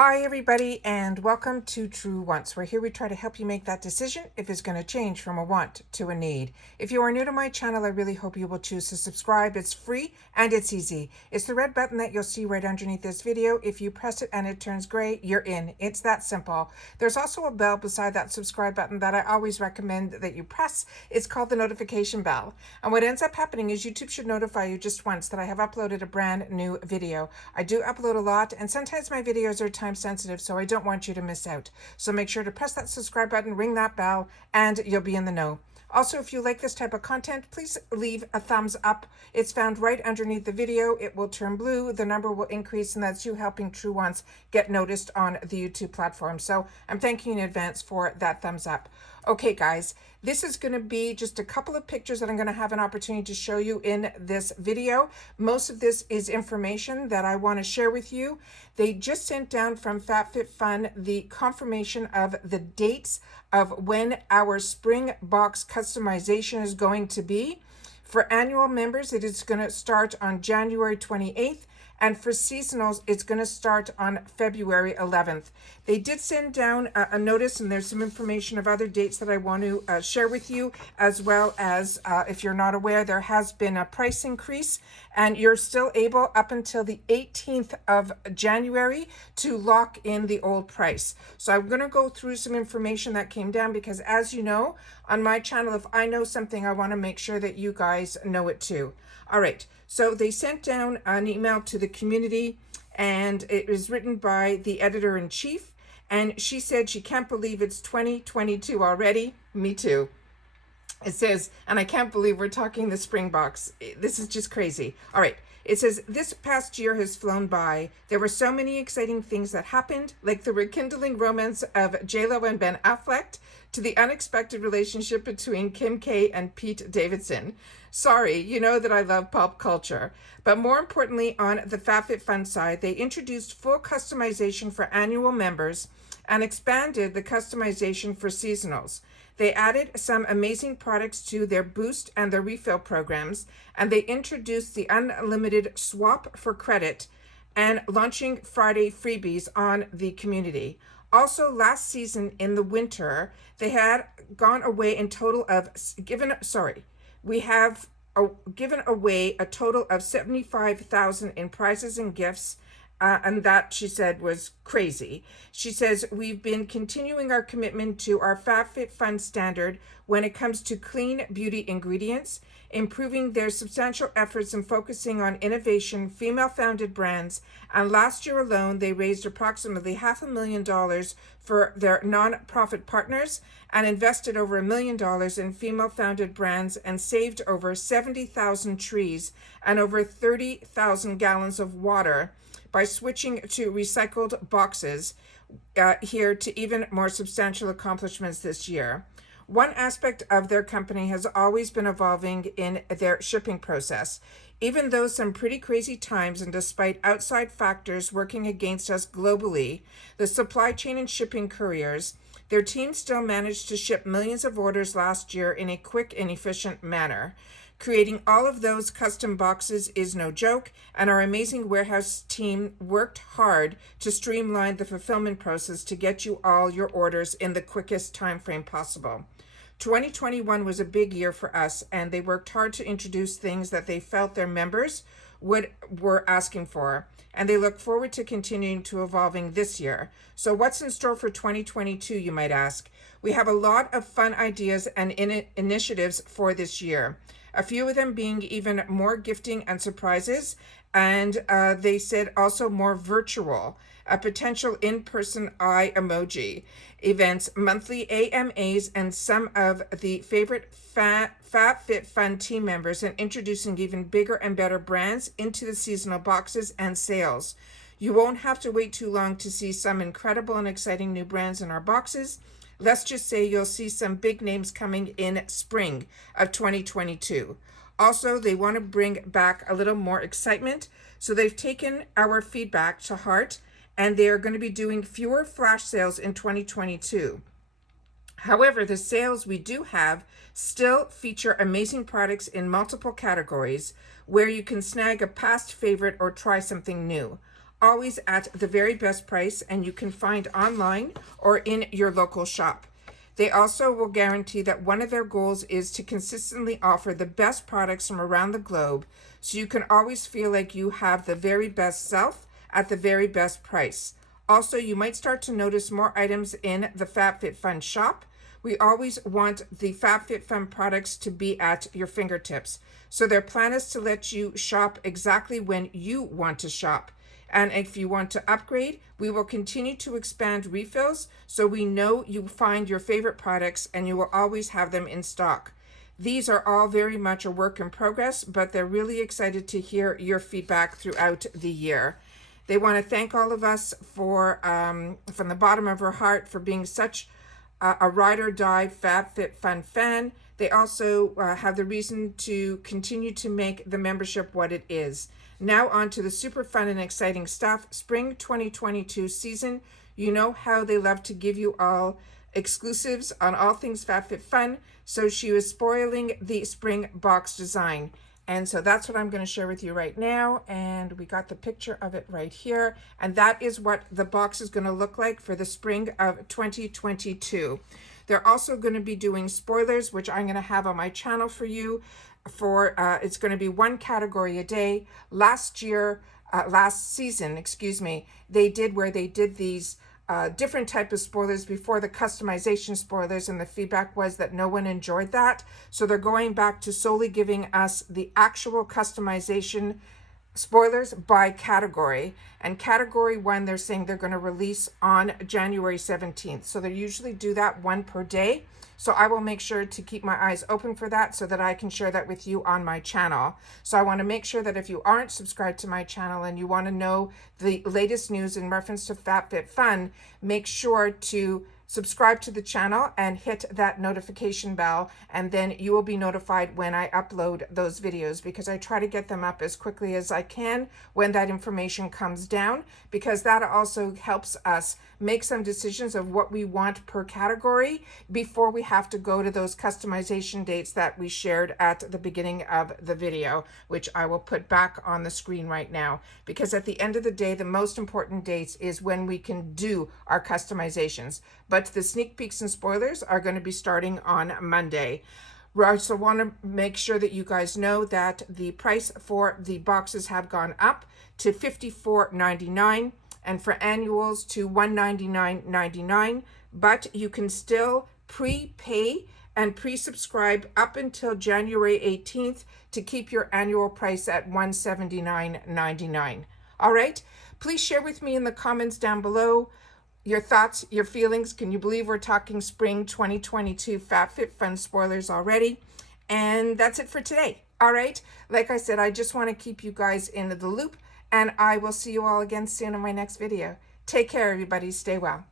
Hi everybody and welcome to True Wants. We're here we try to help you make that decision if it's going to change from a want to a need. If you are new to my channel, I really hope you will choose to subscribe. It's free and it's easy. It's the red button that you'll see right underneath this video. If you press it and it turns gray, you're in. It's that simple. There's also a bell beside that subscribe button that I always recommend that you press. It's called the notification bell. And what ends up happening is YouTube should notify you just once that I have uploaded a brand new video. I do upload a lot and sometimes my videos are time sensitive, so I don't want you to miss out. So make sure to press that subscribe button, ring that bell, and you'll be in the know. Also, if you like this type of content, please leave a thumbs up. It's found right underneath the video. It will turn blue, the number will increase, and that's you helping True Wants get noticed on the YouTube platform. So I'm thanking you in advance for that thumbs up. Okay, guys, this is going to be just a couple of pictures that I'm going to have an opportunity to show you in this video. Most of this is information that I want to share with you. They just sent down from FABFITFUN the confirmation of the dates of when our spring box customization is going to be. For annual members, it is going to start on January 28th. And for seasonals, it's going to start on February 11th. They did send down a notice, and there's some information of other dates that I want to share with you, as well as, if you're not aware, there has been a price increase, and you're still able up until the 18th of January to lock in the old price. So I'm going to go through some information that came down because, as you know, on my channel, if I know something, I want to make sure that you guys know it too. All right, so they sent down an email to the community, and it was written by the editor-in-chief, and she said she can't believe it's 2022 already. Me too. It says, and I can't believe we're talking the spring box. This is just crazy. All right. It says, this past year has flown by. There were so many exciting things that happened, like the rekindling romance of J-Lo and Ben Affleck, to the unexpected relationship between Kim K and Pete Davidson. Sorry, you know that I love pop culture. But more importantly, on the FABFITFUN side, they introduced full customization for annual members and expanded the customization for seasonals. They added some amazing products to their boost and their refill programs, and they introduced the unlimited swap for credit and launching Friday freebies on the community. Also, last season in the winter, they had gone away in total of given away a total of $75,000 in prizes and gifts. And that, she said, was crazy. She says, we've been continuing our commitment to our FABFITFUN standard when it comes to clean beauty ingredients, improving their substantial efforts in focusing on innovation, female-founded brands, and last year alone, they raised approximately $500,000 for their non-profit partners and invested over $1 million in female-founded brands and saved over 70,000 trees and over 30,000 gallons of water by switching to recycled boxes here to even more substantial accomplishments this year. One aspect of their company has always been evolving in their shipping process. Even though some pretty crazy times and despite outside factors working against us globally, the supply chain and shipping couriers, their team still managed to ship millions of orders last year in a quick and efficient manner. Creating all of those custom boxes is no joke, and our amazing warehouse team worked hard to streamline the fulfillment process to get you all your orders in the quickest time frame possible. 2021 was a big year for us, and they worked hard to introduce things that they felt their members were asking for, and they look forward to continuing to evolving this year. So what's in store for 2022, you might ask? We have a lot of fun ideas and initiatives for this year. A few of them being even more gifting and surprises, and they said also more virtual, a potential in-person eye emoji, events, monthly AMAs, and some of the favorite FABFITFUN team members, and introducing even bigger and better brands into the seasonal boxes and sales. You won't have to wait too long to see some incredible and exciting new brands in our boxes. Let's just say you'll see some big names coming in spring of 2022. Also, they want to bring back a little more excitement, so they've taken our feedback to heart, and they are going to be doing fewer flash sales in 2022. However, the sales we do have still feature amazing products in multiple categories where you can snag a past favorite or try something new. always at the very best price, and you can find online or in your local shop. They also will guarantee that one of their goals is to consistently offer the best products from around the globe, so you can always feel like you have the very best self at the very best price. Also, you might start to notice more items in the FABFITFUN shop. We always want the FABFITFUN products to be at your fingertips. So their plan is to let you shop exactly when you want to shop. And if you want to upgrade, we will continue to expand refills so we know you find your favorite products and you will always have them in stock. These are all very much a work in progress, but they're really excited to hear your feedback throughout the year. They want to thank all of us for, from the bottom of our heart, for being such a ride or die FABFITFUN fan. They also have the reason to continue to make the membership what it is. Now on to the super fun and exciting stuff. Spring 2022 season. You know how they love to give you all exclusives on all things FABFITFUN. So she was spoiling the spring box design. And so that's what I'm going to share with you right now. And we got the picture of it right here. And that is what the box is going to look like for the spring of 2022. They're also going to be doing spoilers, which I'm going to have on my channel for you. It's going to be one category a day. Last season, they did these different type of spoilers before the customization spoilers, and the feedback was that no one enjoyed that. So they're going back to solely giving us the actual customization spoilers by category. And category 1, they're saying they're going to release on January 17th. So they usually do that one per day. So I will make sure to keep my eyes open for that so that I can share that with you on my channel. So I want to make sure that if you aren't subscribed to my channel and you want to know the latest news in reference to FABFITFUN, make sure to subscribe to the channel and hit that notification bell, and then you will be notified when I upload those videos, because I try to get them up as quickly as I can when that information comes down, because that also helps us make some decisions of what we want per category before we have to go to those customization dates that we shared at the beginning of the video, which I will put back on the screen right now, because at the end of the day, the most important dates is when we can do our customizations. But the sneak peeks and spoilers are going to be starting on Monday. I also want to make sure that you guys know that the price for the boxes have gone up to $54.99 and for annuals to $199.99, but you can still prepay and pre-subscribe up until January 18th to keep your annual price at $179.99. All right, please share with me in the comments down below your thoughts, your feelings. Can you believe we're talking spring 2022 FABFITFUN spoilers already? And that's it for today. All right, like I said, I just want to keep you guys in the loop, and I will see you all again soon in my next video. Take care, everybody. Stay well.